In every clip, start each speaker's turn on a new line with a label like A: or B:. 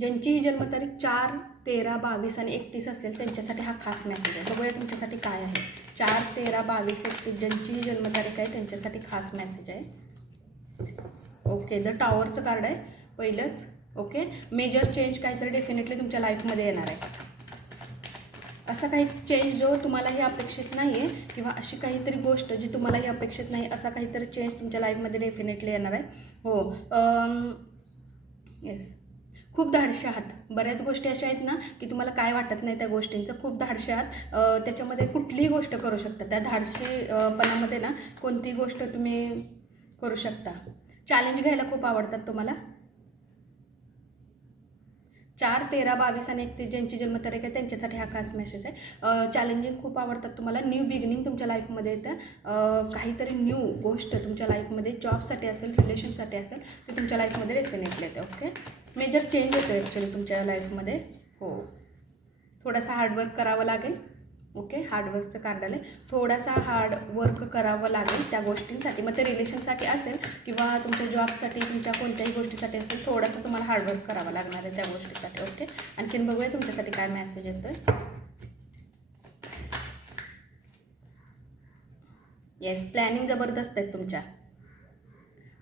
A: ज्यांची ही जन्मतारीख चार तेरा बावीस आणि एकतीस असेल त्यांच्यासाठी हा खास मेसेज आहे. बघूया तुमच्यासाठी काय आहे. चार तेरा बावीस एकतीस ज्यांची ही जन्मतारीख आहे त्यांच्यासाठी खास मेसेज आहे. ओके द टॉवरचं कार्ड आहे पहिलंच. ओके मेजर चेंज काहीतरी डेफिनेटली तुमच्या लाईफमध्ये येणार आहे. असा काही चेंज जो तुम्हालाही अपेक्षित नाही आहे किंवा अशी काहीतरी गोष्ट जी तुम्हालाही अपेक्षित नाही असा काहीतरी चेंज तुमच्या लाईफमध्ये डेफिनेटली येणार आहे. हो येस खूप धाडशी आहात बऱ्याच गोष्टी अशा आहेत ना की तुम्हाला काय वाटत नाही त्या गोष्टींचं खूप धाडशी आहात त्याच्यामध्ये कुठलीही गोष्ट करू शकता. त्या धाडशीपणामध्ये ना कोणतीही गोष्ट तुम्ही करू शकता. चॅलेंज घ्यायला खूप आवडतात तुम्हाला. चार तेरा बावीस आणि एकतीस ज्यांची जन्मतारीख आहे त्यांच्यासाठी हा खास मेसेज आहे. चॅलेंजिंग खूप आवडतात तुम्हाला. न्यू बिगिनिंग तुमच्या लाईफमध्ये येतं. काहीतरी न्यू गोष्ट तुमच्या लाईफमध्ये जॉबसाठी असेल रिलेशनसाठी असेल ते तुमच्या लाईफमध्ये डेफिनेटली येते ओके मेजर चेंज येतो ॲक्च्युली तुमच्या लाईफमध्ये हो. थोडासा हार्डवर्क करावं लागेल. ओके? हार्डवर्कचं कार्ड आलं थोडासा हार्ड वर्क करावं लागेल त्या गोष्टींसाठी. मग ते रिलेशनसाठी असेल किंवा तुमच्या जॉबसाठी तुमच्या कोणत्याही गोष्टीसाठी असेल थोडासा तुम्हाला हार्डवर्क करावं लागणार आहे त्या गोष्टीसाठी ओके? आणखीन बघूया तुमच्यासाठी काय मॅसेज येतो आहे येस प्लॅनिंग जबरदस्त आहेत तुमच्या.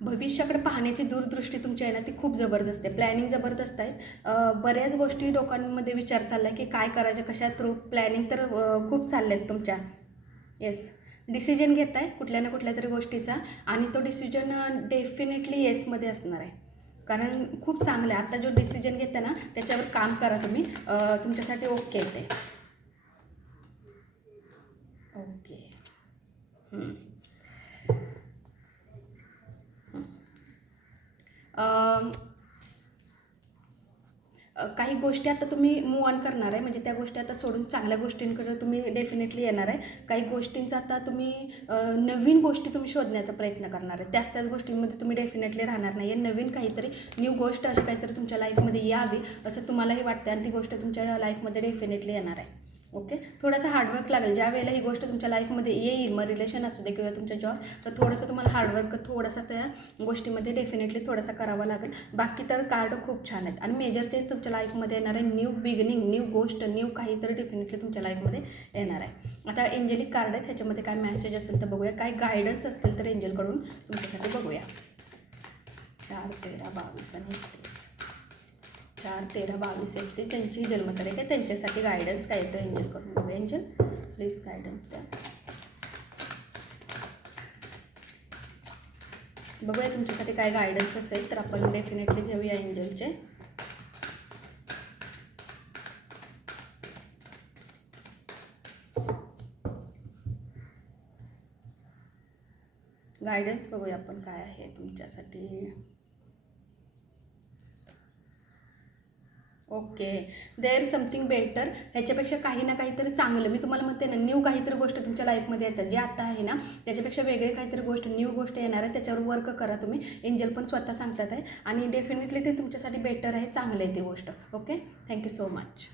A: भविष्याकडे पाहण्याची दूरदृष्टी तुमची आहे ना ती खूप जबरदस्त आहे. प्लॅनिंग जबरदस्त आहेत बऱ्याच गोष्टी लोकांमध्ये विचार चालला आहे की काय करायचं कशा थ्रू प्लॅनिंग तर खूप चालले आहेत तुमच्या. येस डिसिजन घेत आहे कुठल्या ना कुठल्या तरी गोष्टीचा आणि तो डिसिजन डेफिनेटली येसमध्ये असणार आहे. कारण खूप चांगलं आहे. आता जो डिसिजन घेता ना त्याच्यावर काम करा तुम्ही. तुमच्यासाठी ओके आहे ते ओके काही गोष्टी आता तुम्ही मूव ऑन करणार आहे. म्हणजे त्या गोष्टी आता सोडून चांगल्या गोष्टींकडे तुम्ही डेफिनेटली येणार आहे. काही गोष्टींचा आता तुम्ही नवीन गोष्टी तुम्ही शोधण्याचा प्रयत्न करणार आहे. त्याच त्याच गोष्टींमध्ये तुम्ही डेफिनेटली राहणार नाही आहे नवीन काहीतरी न्यू गोष्ट अशी काहीतरी तुमच्या लाईफमध्ये यावी असं तुम्हालाही वाटतं आणि ती गोष्ट तुमच्या लाईफमध्ये डेफिनेटली येणार आहे. ओके? थोडासा हार्डवर्क लागेल. ज्या वेळेला ही गोष्ट तुमच्या लाईफमध्ये येईल मग रिलेशन असू दे किंवा तुमच्या जॉब तर थोडंसं तुम्हाला हार्डवर्क थोडासा त्या गोष्टीमध्ये डेफिनेटली थोडासा करावा लागेल. बाकी तर कार्ड खूप छान आहेत. आणि मेजर चेंज तुमच्या लाईफमध्ये येणार आहे न्यू बिगिनिंग न्यू गोष्ट न्यू काहीतरी डेफिनेटली तुमच्या लाईफमध्ये येणार आहे. आता एंजेलिक कार्ड आहेत ह्याच्यामध्ये काय मेसेज असेल तर बघूया. काय गायडन्स असतील तर एंजलकडून तुमच्यासाठी बघूया. चार तेरा बावीस आणि एकतीस. चार तेरा बावीस एकतीस त्यांची जन्मतारीख आहे. त्यांच्यासाठी गायडन्स काय येतं एंजल करून बघूया एंजल प्लीज गायडन्स द्या. बघूया तुमच्यासाठी काय गायडन्स असेल तर आपण डेफिनेटली घेऊया एंजलचे गायडन्स बघूया आपण काय आहे तुमच्यासाठी. ओके. देअर समथिंग बेटर ह्याच्यापेक्षा काही ना काहीतरी चांगलं. मी तुम्हाला म्हणते ना न्यू काहीतरी गोष्ट तुमच्या लाईफमध्ये येतात. जे आता आहे ना त्याच्यापेक्षा वेगळे काहीतरी गोष्ट न्यू गोष्ट येणार आहे. त्याच्यावर वर्क करा तुम्ही. एंजल पण स्वतः सांगतात आहे. आणि डेफिनेटली ते तुमच्यासाठी बेटर आहे चांगलं आहे ती गोष्ट. ओके? Thank you so much